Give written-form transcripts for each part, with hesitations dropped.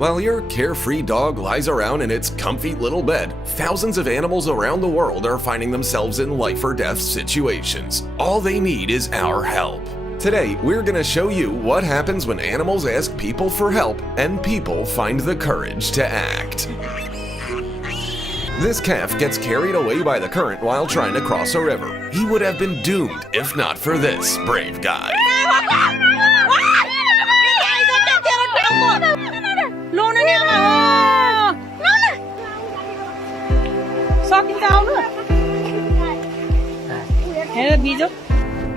While your carefree dog lies around in its comfy little bed, thousands of animals around the world are finding themselves in life or death situations. All they need is our help. Today, we're gonna show you what happens when animals ask people for help and people find the courage to act. This calf gets carried away by the current while trying to cross a river. He would have been doomed if not for this brave guy.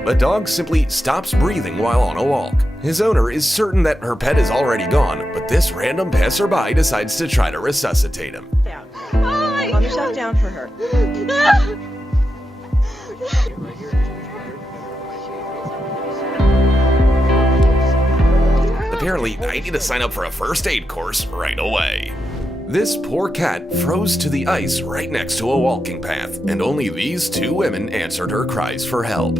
The dog simply stops breathing while on a walk. His owner is certain that her pet is already gone, but this random passerby decides to try to resuscitate him. Down. Calm yourself down for her. Apparently, I need to sign up for a first aid course right away. This poor cat froze to the ice right next to a walking path, and only these two women answered her cries for help.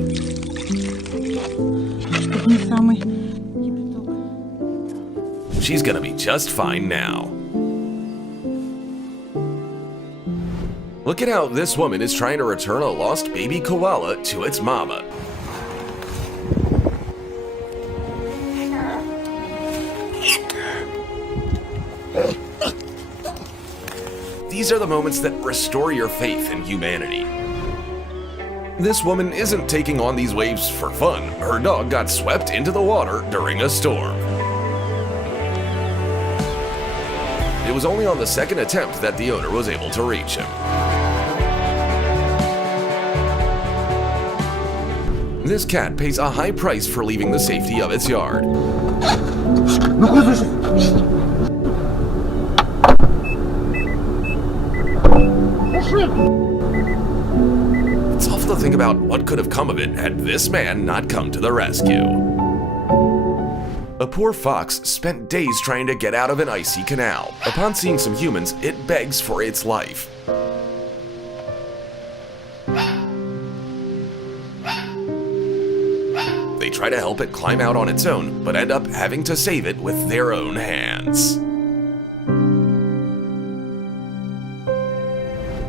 She's gonna be just fine now. Look at how this woman is trying to return a lost baby koala to its mama. These are the moments that restore your faith in humanity. This woman isn't taking on these waves for fun. Her dog got swept into the water during a storm. It was only on the second attempt that the owner was able to reach him. This cat pays a high price for leaving the safety of its yard. It's awful to think about what could have come of it had this man not come to the rescue. A poor fox spent days trying to get out of an icy canal. Upon seeing some humans, it begs for its life. They try to help it climb out on its own, but end up having to save it with their own hands.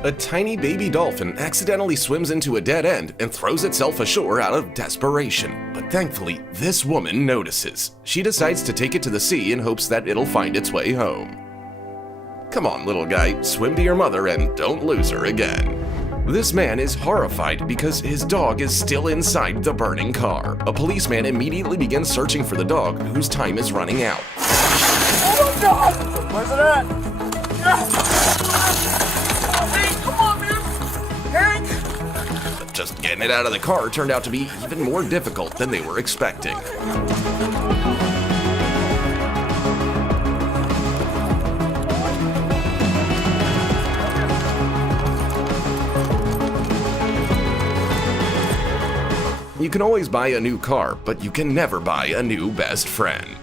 A tiny baby dolphin accidentally swims into a dead end and throws itself ashore out of desperation. But thankfully, this woman notices. She decides to take it to the sea in hopes that it'll find its way home. Come on, little guy, swim to your mother and don't lose her again. This man is horrified because his dog is still inside the burning car. A policeman immediately begins searching for the dog, whose time is running out. Oh my God! Where's it at? Hank, come on, man! Hank! Just getting it out of the car turned out to be even more difficult than they were expecting. You can always buy a new car, but you can never buy a new best friend.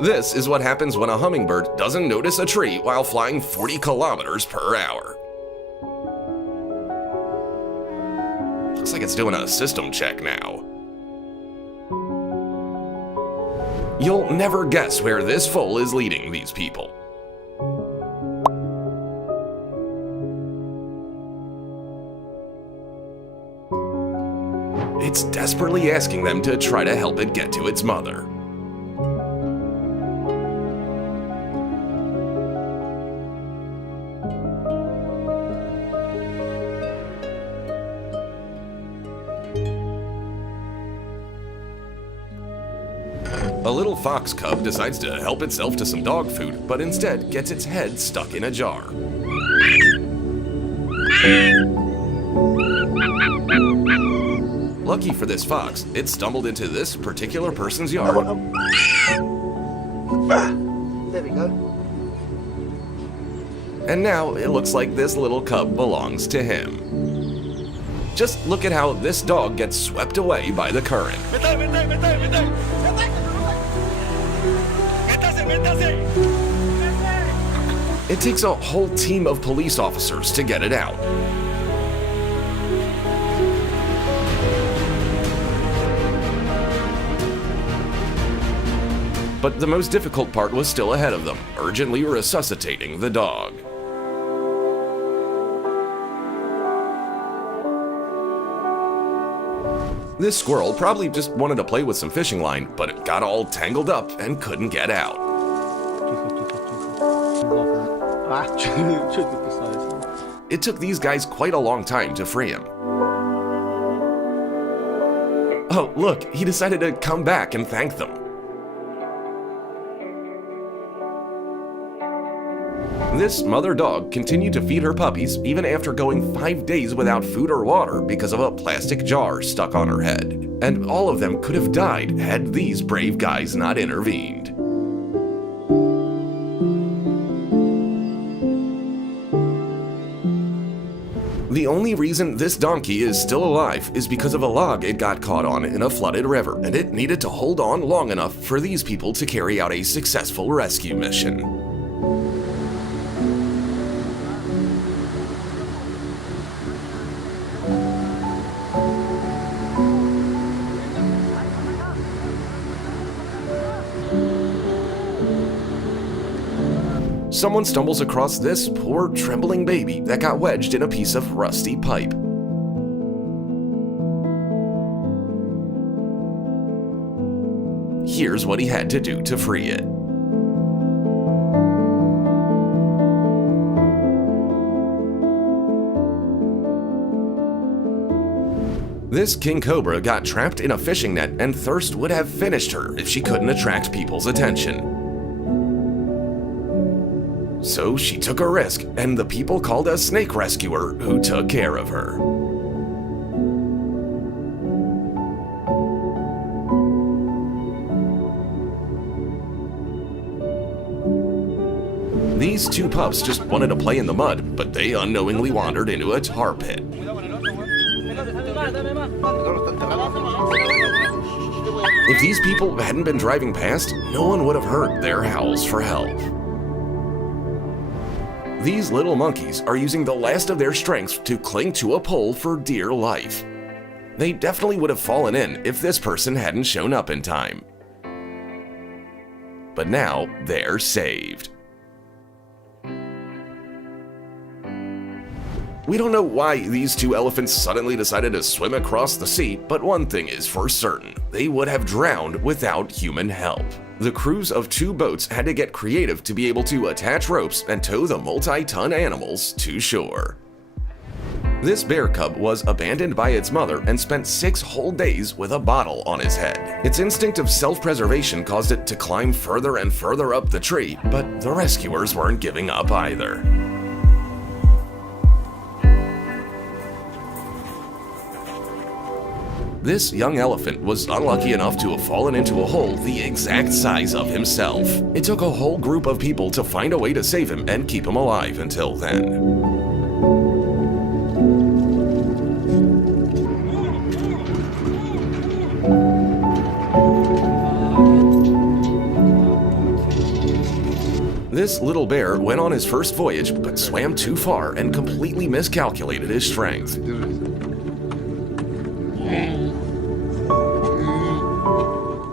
This is what happens when a hummingbird doesn't notice a tree while flying 40 kilometers per hour. Looks like it's doing a system check now. You'll never guess where this foal is leading these people. It's desperately asking them to try to help it get to its mother. A little fox cub decides to help itself to some dog food, but instead gets its head stuck in a jar. Lucky for this fox, it stumbled into this particular person's yard. There we go. And now it looks like this little cub belongs to him. Just look at how this dog gets swept away by the current. It takes a whole team of police officers to get it out. but the most difficult part was still ahead of them, urgently resuscitating the dog. This squirrel probably just wanted to play with some fishing line, but it got all tangled up and couldn't get out. It took these guys quite a long time to free him. Oh, look, he decided to come back and thank them. This mother dog continued to feed her puppies even after going 5 days without food or water because of a plastic jar stuck on her head. And all of them could have died had these brave guys not intervened. The only reason this donkey is still alive is because of a log it got caught on in a flooded river, and it needed to hold on long enough for these people to carry out a successful rescue mission. Someone stumbles across this poor, trembling baby that got wedged in a piece of rusty pipe. Here's what he had to do to free it. This king cobra got trapped in a fishing net, and thirst would have finished her if she couldn't attract people's attention. So she took a risk, and the people called a snake rescuer who took care of her. These two pups just wanted to play in the mud, but they unknowingly wandered into a tar pit. If these people hadn't been driving past, no one would have heard their howls for help. These little monkeys are using the last of their strength to cling to a pole for dear life. They definitely would have fallen in if this person hadn't shown up in time. But now they're saved. We don't know why these two elephants suddenly decided to swim across the sea, but one thing is for certain: they would have drowned without human help. The crews of two boats had to get creative to be able to attach ropes and tow the multi-ton animals to shore. This bear cub was abandoned by its mother and spent 6 whole days with a bottle on his head. Its instinct of self-preservation caused it to climb further and further up the tree, but the rescuers weren't giving up either. This young elephant was unlucky enough to have fallen into a hole the exact size of himself. It took a whole group of people to find a way to save him and keep him alive until then. This little bear went on his first voyage but swam too far and completely miscalculated his strength.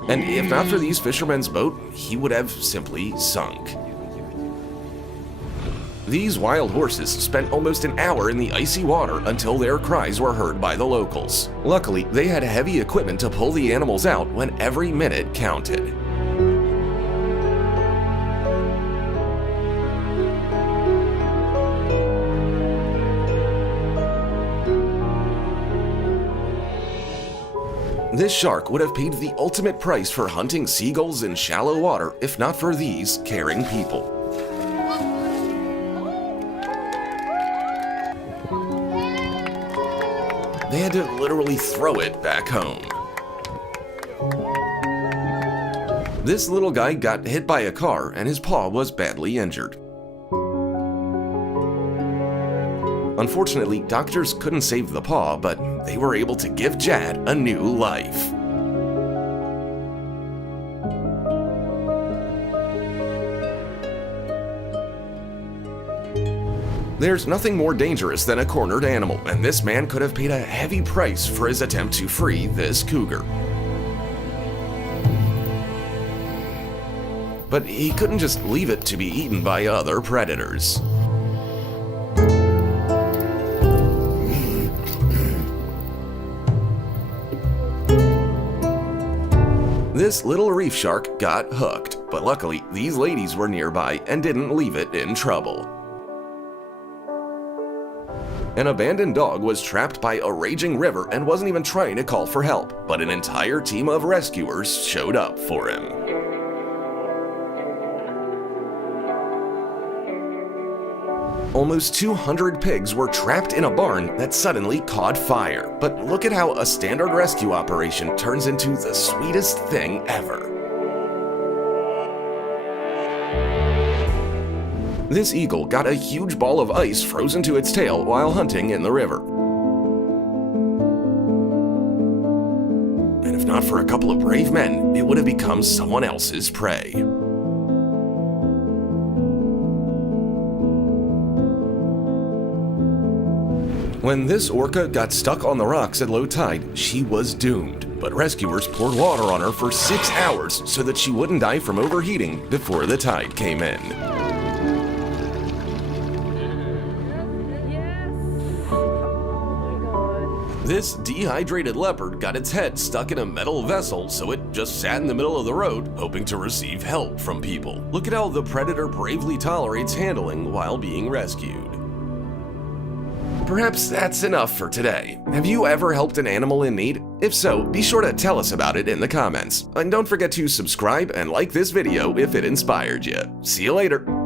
And if not for these fishermen's boat, he would have simply sunk. These wild horses spent almost an hour in the icy water until their cries were heard by the locals. Luckily, they had heavy equipment to pull the animals out when every minute counted. This shark would have paid the ultimate price for hunting seagulls in shallow water if not for these caring people. They had to literally throw it back home. This little guy got hit by a car and his paw was badly injured. Unfortunately, doctors couldn't save the paw, but they were able to give Jad a new life. There's nothing more dangerous than a cornered animal, and this man could have paid a heavy price for his attempt to free this cougar. but he couldn't just leave it to be eaten by other predators. This little reef shark got hooked, but luckily these ladies were nearby and didn't leave it in trouble. An abandoned dog was trapped by a raging river and wasn't even trying to call for help, but an entire team of rescuers showed up for him. Almost 200 pigs were trapped in a barn that suddenly caught fire. But look at how a standard rescue operation turns into the sweetest thing ever. This eagle got a huge ball of ice frozen to its tail while hunting in the river. And if not for a couple of brave men, it would have become someone else's prey. When this orca got stuck on the rocks at low tide, she was doomed, but rescuers poured water on her for 6 hours so that she wouldn't die from overheating before the tide came in. This dehydrated leopard got its head stuck in a metal vessel, so it just sat in the middle of the road, hoping to receive help from people. Look at how the predator bravely tolerates handling while being rescued. Perhaps that's enough for today. Have you ever helped an animal in need? If so, be sure to tell us about it in the comments. And don't forget to subscribe and like this video if it inspired you. See you later.